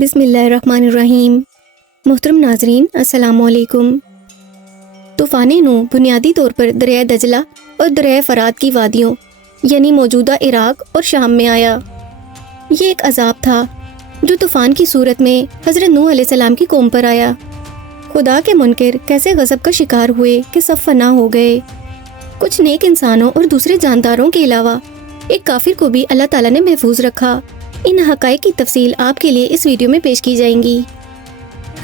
بسم اللہ الرحمن الرحیم۔ محترم ناظرین السلام علیکم۔ طوفان نوح بنیادی طور پر دریائے دجلہ اور دریائے فرات کی وادیوں یعنی موجودہ عراق اور شام میں آیا۔ یہ ایک عذاب تھا جو طوفان کی صورت میں حضرت نوح علیہ السلام کی قوم پر آیا۔ خدا کے منکر کیسے غضب کا شکار ہوئے کہ سب فنا ہو گئے۔ کچھ نیک انسانوں اور دوسرے جانداروں کے علاوہ ایک کافر کو بھی اللہ تعالیٰ نے محفوظ رکھا۔ ان حقائق کی تفصیل آپ کے لیے اس ویڈیو میں پیش کی جائیں گی۔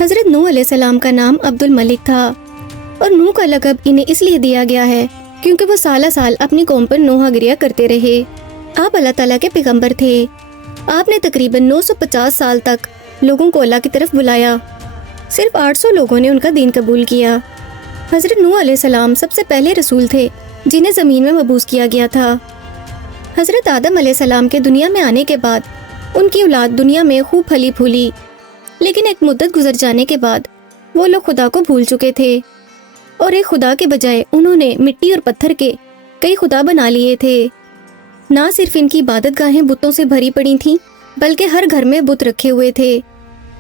حضرت نوح علیہ السلام کا نام عبد الملک تھا اور نوح کا لقب انہیں اس لیے دیا گیا ہے کیونکہ وہ سالہ سال اپنی قوم پر نوحہ گریہ کرتے رہے۔ آپ اللہ تعالیٰ کے پیغمبر تھے۔ آپ نے تقریباً 950 سال تک لوگوں کو اللہ کی طرف بلایا۔ صرف 800 لوگوں نے ان کا دین قبول کیا۔ حضرت نوح علیہ السلام سب سے پہلے رسول تھے جنہیں زمین میں مبعوث کیا گیا تھا۔ حضرت آدم علیہ السلام کے دنیا میں آنے کے بعد ان کی اولاد دنیا میں خوب پھلی پھولی، لیکن ایک مدت گزر جانے کے بعد وہ لوگ خدا کو بھول چکے تھے اور ایک خدا کے بجائے انہوں نے مٹی اور پتھر کے کئی خدا بنا لیے تھے۔ نہ صرف ان کی عبادت گاہیں بتوں سے بھری پڑی تھیں بلکہ ہر گھر میں بت رکھے ہوئے تھے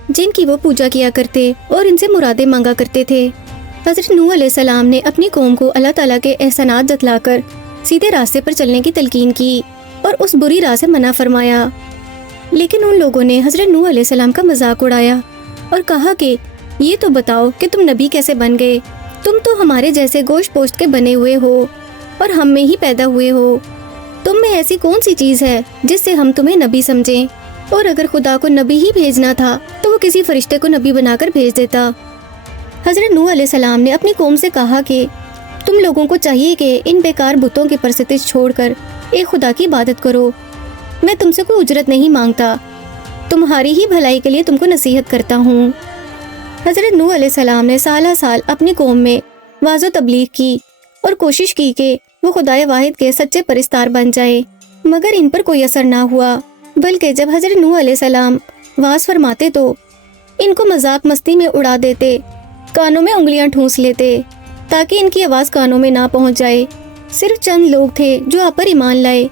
جن کی وہ پوجا کیا کرتے اور ان سے مرادیں مانگا کرتے تھے۔ حضرت نوح علیہ السلام نے اپنی قوم کو اللہ تعالیٰ کے احسانات جتلا کر سیدھے راستے پر چلنے کی تلقین کی اور اس بری راہ سے منع فرمایا، لیکن ان لوگوں نے حضرت نوح علیہ السلام کا مذاق اڑایا اور کہا کہ یہ تو بتاؤ کہ تم نبی کیسے بن گئے؟ تم تو ہمارے جیسے گوشت پوشت کے بنے ہوئے ہو اور ہم میں ہی پیدا ہوئے ہو۔ تم میں ایسی کون سی چیز ہے جس سے ہم تمہیں نبی سمجھیں؟ اور اگر خدا کو نبی ہی بھیجنا تھا تو وہ کسی فرشتے کو نبی بنا کر بھیج دیتا۔ حضرت نوح علیہ السلام نے اپنی قوم سے کہا کہ تم لوگوں کو چاہیے کہ ان بیکار بتوں کی پرستش چھوڑ کر ایک خدا کی عبادت کرو۔ میں تم سے کوئی اجرت نہیں مانگتا، تمہاری ہی بھلائی کے لیے تم کو نصیحت کرتا ہوں۔ حضرت نوح علیہ السلام نے سالہ سال اپنی قوم میں واعظ و تبلیغ کی اور کوشش کی کہ وہ خدائے واحد کے سچے پرستار بن جائے، مگر ان پر کوئی اثر نہ ہوا، بلکہ جب حضرت نوح علیہ السلام واعظ فرماتے تو ان کو مذاق مستی میں اڑا دیتے، کانوں میں انگلیاں ٹھونس لیتے تاکہ ان کی آواز کانوں میں نہ پہنچ جائے۔ صرف چند لوگ تھے جو آپ پر ایمان لائے۔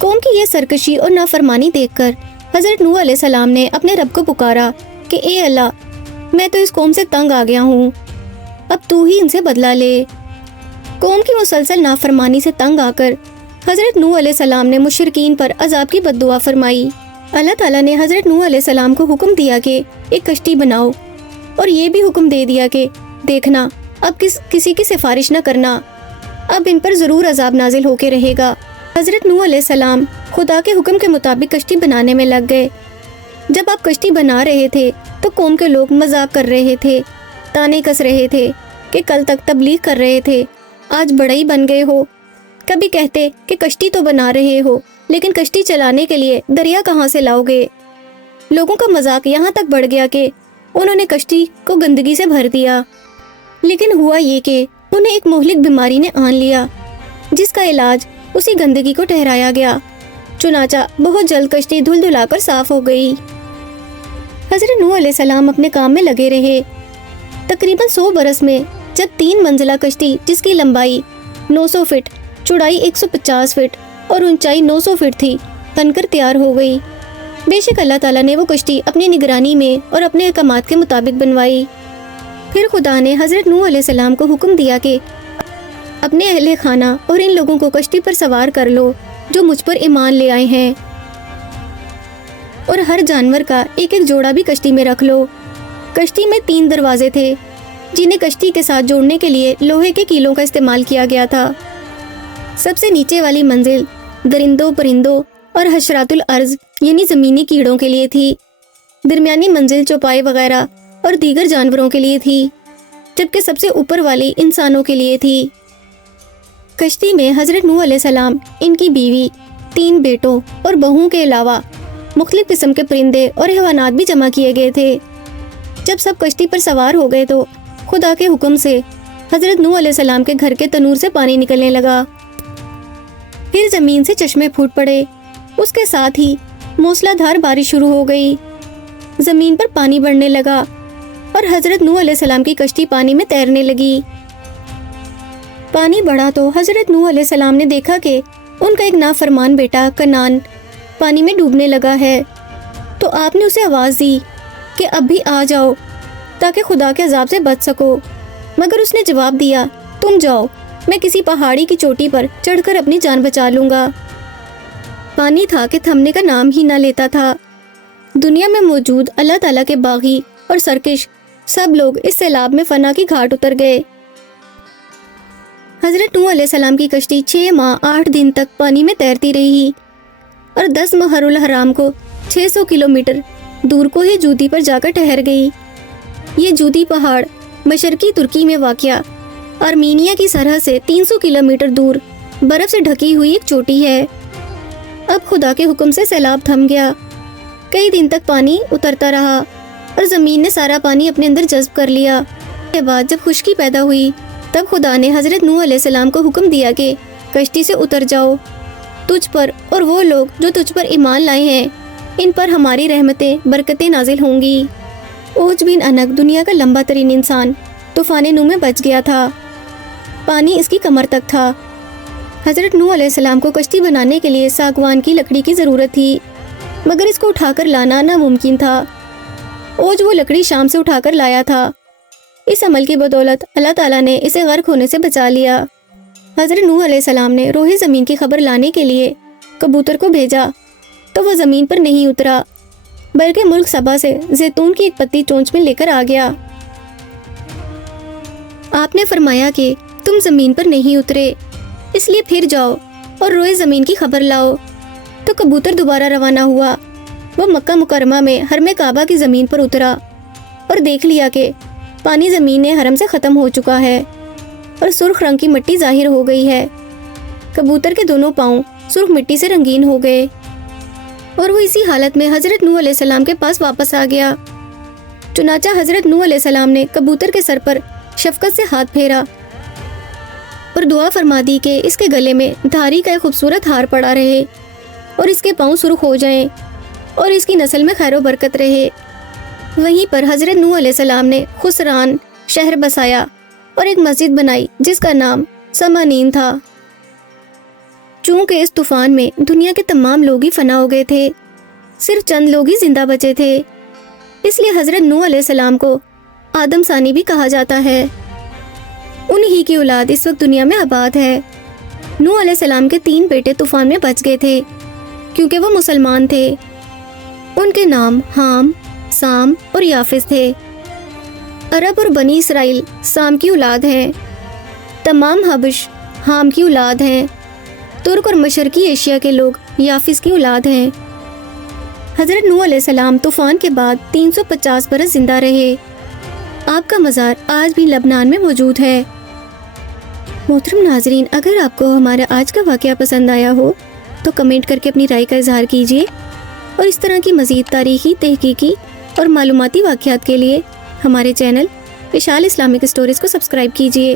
قوم کی یہ سرکشی اور نافرمانی دیکھ کر حضرت نوح علیہ السلام نے اپنے رب کو پکارا کہ اے اللہ، میں تو اس قوم سے تنگ آ گیا ہوں، اب تو ہی ان سے بدلہ لے۔ قوم کی مسلسل نافرمانی سے تنگ آ کر حضرت نوح علیہ السلام نے مشرکین پر عذاب کی بد دعا فرمائی۔ اللہ تعالیٰ نے حضرت نوح علیہ السلام کو حکم دیا کہ ایک کشتی بناؤ اور یہ بھی حکم دے دیا کہ دیکھنا اب کسی کی سفارش نہ کرنا، اب ان پر ضرور عذاب نازل ہو کے رہے گا۔ حضرت نوح علیہ السلام خدا کے حکم کے مطابق کشتی بنانے میں لگ گئے۔ جب آپ کشتی بنا رہے تھے تو قوم کے لوگ مذاق کر رہے تھے، تانے کس رہے تھے کہ کل تک تبلیغ کر رہے تھے، آج بڑا ہی بن گئے ہو۔ کبھی کہتے کہ کشتی تو بنا رہے ہو لیکن کشتی چلانے کے لیے دریا کہاں سے لاؤ گے؟ لوگوں کا مذاق یہاں تک بڑھ گیا کہ انہوں نے کشتی کو گندگی سے بھر دیا، لیکن ہوا یہ کہ انہیں ایک مہلک بیماری نے آن لیا جس کا علاج اسی گندگی کو ٹھہرایا گیا۔ چنانچہ بہت جلد کشتی دھل دھلا کر صاف ہو گئی۔ حضرت نوح علیہ السلام اپنے کام میں لگے رہے۔ تقریباً 100 برس میں جب 3 منزلہ کشتی جس کی لمبائی 900 فٹ، چوڑائی 150 فٹ اور اونچائی 900 فٹ تھی بن کر تیار ہو گئی۔ بے شک اللہ تعالیٰ نے وہ کشتی اپنی نگرانی میں اور اپنے احکامات کے مطابق بنوائی۔ پھر خدا نے حضرت نوح علیہ السلام کو حکم دیا کہ اپنے اہل خانہ اور ان لوگوں کو کشتی پر سوار کر لو جو مجھ پر ایمان لے آئے ہیں، اور ہر جانور کا ایک ایک جوڑا بھی کشتی میں رکھ لو۔ کشتی میں 3 دروازے تھے جنہیں کشتی کے ساتھ جوڑنے کے لیے لوہے کے کیلوں کا استعمال کیا گیا تھا۔ سب سے نیچے والی منزل درندوں، پرندوں اور حشرات الارض یعنی زمینی کیڑوں کے لیے تھی۔ درمیانی منزل چوپائے وغیرہ اور دیگر جانوروں کے لیے تھی، جبکہ سب سے اوپر والی انسانوں کے لیے تھی۔ کشتی میں حضرت نوح علیہ السلام، ان کی بیوی، 3 بیٹوں اور بہوؤں کے علاوہ مختلف قسم کے پرندے اور حیوانات بھی جمع کیے گئے تھے۔ جب سب کشتی پر سوار ہو گئے تو خدا کے حکم سے حضرت نوح علیہ السلام کے گھر کے تنور سے پانی نکلنے لگا۔ پھر زمین سے چشمے پھوٹ پڑے، اس کے ساتھ ہی موسلا دھار بارش شروع ہو گئی، زمین پر پانی بڑھنے لگا اور حضرت نوح علیہ السلام کی کشتی پانی میں تیرنے لگی۔ پانی بڑھا تو حضرت نوح علیہ السلام نے دیکھا کہ ان کا ایک نافرمان بیٹا کنعان پانی میں ڈوبنے لگا ہے، تو آپ نے اسے آواز دی کہ اب بھی آ جاؤ تاکہ خدا کے عذاب سے بچ سکو، مگر اس نے جواب دیا تم جاؤ، میں کسی پہاڑی کی چوٹی پر چڑھ کر اپنی جان بچا لوں گا۔ پانی تھا کہ تھمنے کا نام ہی نہ لیتا تھا۔ دنیا میں موجود اللہ تعالیٰ کے باغی اور سرکش سب لوگ اس سیلاب میں فنا کی گھاٹ اتر گئے۔ حضرت نوح علیہ السلام کی کشتی 6 ماہ 8 دن تک پانی میں تیرتی رہی اور 10 محر الحرام کو 600 کلومیٹر دور کو ہی جودی پر جا کر ٹھہر گئی۔ یہ جودی پہاڑ مشرقی ترکی میں واقع آرمینیا کی سرحد سے 300 کلومیٹر دور برف سے ڈھکی ہوئی ایک چوٹی ہے۔ اب خدا کے حکم سے سیلاب تھم گیا۔ کئی دن تک پانی اترتا رہا اور زمین نے سارا پانی اپنے اندر جذب کر لیا۔ اس کے بعد جب خشکی پیدا ہوئی تب خدا نے حضرت نوح علیہ السلام کو حکم دیا کہ کشتی سے اتر جاؤ، تجھ پر اور وہ لوگ جو تجھ پر ایمان لائے ہیں ان پر ہماری رحمتیں برکتیں نازل ہوں گی۔ اوج بن انک دنیا کا لمبا ترین انسان طوفان نوح میں بچ گیا تھا۔ پانی اس کی کمر تک تھا۔ حضرت نوح علیہ السلام کو کشتی بنانے کے لیے ساگوان کی لکڑی کی ضرورت تھی، مگر اس کو اٹھا کر لانا ناممکن تھا۔ اوج وہ لکڑی شام سے اٹھا کر لایا تھا۔ اس عمل کی بدولت اللہ تعالیٰ نے اسے غرق ہونے سے بچا لیا۔ حضرت نوح علیہ السلام نے روح زمین کی خبر لانے کے لیے کبوتر کو بھیجا تو وہ زمین پر نہیں اترا، بلکہ ملک سبا سے زیتون کی ایک پتی چونچ میں لے کر آ گیا۔ آپ نے فرمایا کہ تم زمین پر نہیں اترے، اس لیے پھر جاؤ اور روئے زمین کی خبر لاؤ۔ تو کبوتر دوبارہ روانہ ہوا۔ وہ مکہ مکرمہ میں حرم کعبہ کی زمین پر اترا اور دیکھ لیا کہ پانی زمین حرم سے ختم ہو چکا ہے اور سرخ رنگ کی مٹی ظاہر ہو گئی ہے۔ کبوتر کے دونوں پاؤں سرخ مٹی سے رنگین ہو گئے اور وہ اسی حالت میں حضرت نوح علیہ السلام کے پاس واپس آ گیا۔ چنانچہ حضرت نوح علیہ السلام نے کبوتر کے سر پر شفقت سے ہاتھ پھیرا اور دعا فرما دی کہ اس کے گلے میں دھاری کا ایک خوبصورت ہار پڑا رہے اور اس کے پاؤں سرخ ہو جائیں اور اس کی نسل میں خیر و برکت رہے۔ وہیں پر حضرت نوح علیہ السلام نے خسران شہر بسایا اور ایک مسجد بنائی جس کا نام سمانین تھا۔ چونکہ اس طوفان میں دنیا کے تمام لوگ ہی فنا ہو گئے تھے، صرف چند لوگ ہی زندہ بچے تھے، اس لیے حضرت نوح علیہ السلام کو آدم ثانی بھی کہا جاتا ہے۔ انہی کی اولاد اس وقت دنیا میں آباد ہے۔ نوح علیہ السلام کے 3 بیٹے طوفان میں بچ گئے تھے کیونکہ وہ مسلمان تھے۔ ان کے نام حام، سام اور یافس تھے۔ عرب اور بنی اسرائیل سام کی اولاد ہیں۔ تمام حبش حام کی اولاد ہیں۔ ترک اور مشرقی ایشیا کے لوگ یافس کی اولاد ہیں۔ حضرت نوح علیہ السلام طوفان کے بعد 350 برس زندہ رہے۔ آپ کا مزار آج بھی لبنان میں موجود ہے۔ محترم ناظرین، اگر آپ کو ہمارا آج کا واقعہ پسند آیا ہو تو کمنٹ کر کے اپنی رائے کا اظہار کیجیے اور اس طرح کی مزید تاریخی، تحقیقی اور معلوماتی واقعات کے لیے ہمارے چینل اشال اسلامک اسٹوریز کو سبسکرائب کیجیے۔